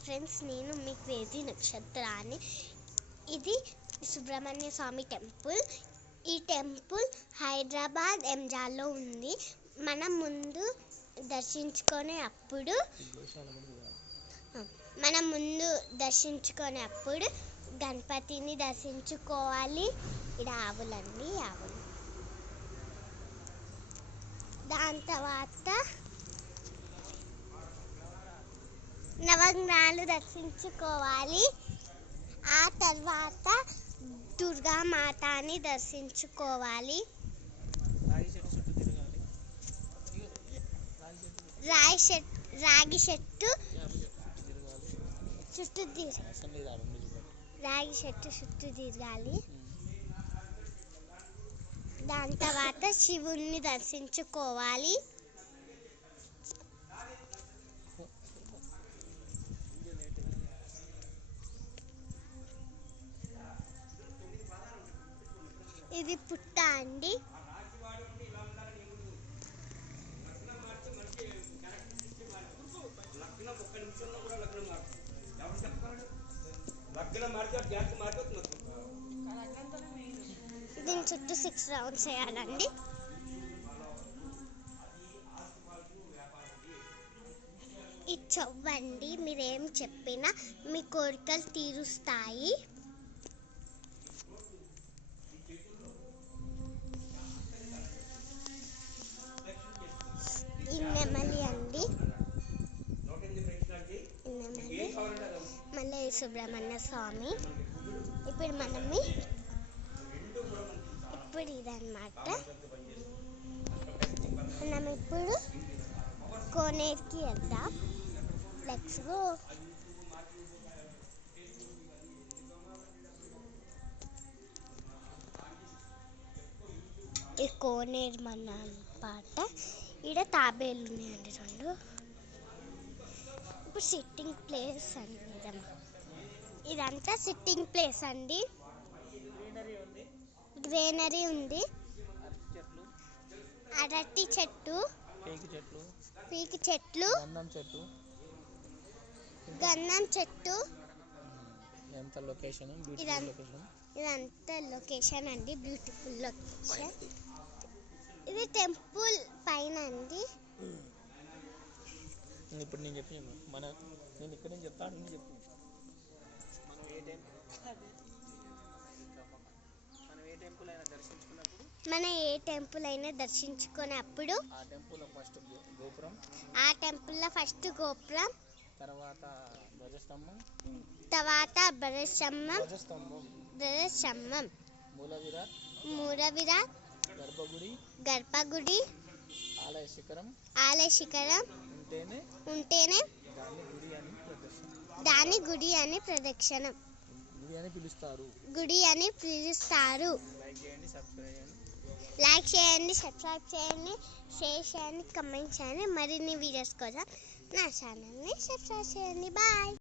Hi friends, నేను మీ crazy నక్షత్రాన్ని. ఇది సుబ్రహ్మణ్య స్వామి టెంపుల్. ఈ టెంపుల్ హైదరాబాద్ ఎంజాల్లో ఉంది. మనం ముందు దర్శించుకునేప్పుడు గణపతిని దర్శించుకోవాలి. ఇక్కడ ఆవులండి, ఆవులు. దాని తర్వాత నవగ్రహాలు దర్శించుకోవాలి. ఆ తర్వాత దుర్గామాతని దర్శించుకోవాలి. రాగి చెట్టు చుట్టూ తిరగాలి. దాని తర్వాత శివుణ్ణి దర్శించుకోవాలి. ఇది పుట్ట అండి. దీని చుట్టూ 6 రౌండ్స్ వేయాలండి. ఇది చవ్వండి, మీరేం చెప్పినా మీ కోరికలు తీరుస్తాయి. నెమలి అండి, మళ్ళీ సుబ్రహ్మణ్య స్వామి. ఇప్పుడు ఇదన్నమాట. మనం ఇప్పుడు కోనేరుకి వెళ్దాం. Let's go. ఈ కోనేరు అన్నమాట. ఇక్కడ తాబేళ్ళు ఉన్నాయండి 2. ఇప్పుడు సిట్టింగ్ ప్లేస్ అండి. ఇదంతా సిట్టింగ్ ప్లేస్ అండి. గ్రీనరీ ఉంది. అరటి చెట్టు, పీకి చెట్లు, గంధం చెట్టు. ఇదంతా లొకేషన్ అండి, బ్యూటిఫుల్ లొకేషన్. ఇది టెంపుల్ పైన అండి. ఇప్పుడు నేను ఇక్కడ చెప్తాను. మనం ఏ టెంపుల్ అయినా దర్శించుకున్నప్పుడు ఆ టెంపుల్లో ఫస్ట్ గోపురం, తర్వాత ధ్వజస్తంభం, మూలవిరాట్, గర్భగుడి, ఆలయ శిఖరం ఉంటేనే దాన్ని గుడి అని పిలుస్తారు. లైక్ చేయండి, సబ్స్క్రైబ్ చేయండి, షేర్ చేయండి, కమెంట్ చేయండి. మరిన్ని వీడియోస్ కోసం నా ఛానల్ని సబ్స్క్రైబ్ చేయండి. బాయ్.